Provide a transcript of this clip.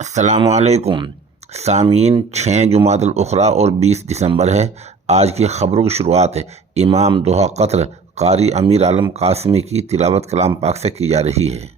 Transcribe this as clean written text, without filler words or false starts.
अस्सलामुअलैकुम सामीन। 6 जुमादुल उखरा और 20 दिसंबर है। आज की ख़बरों की शुरुआत इमाम दोहा क़त्र कारी अमीर आलम कासमी की तिलावत कलाम पाक से की जा रही है।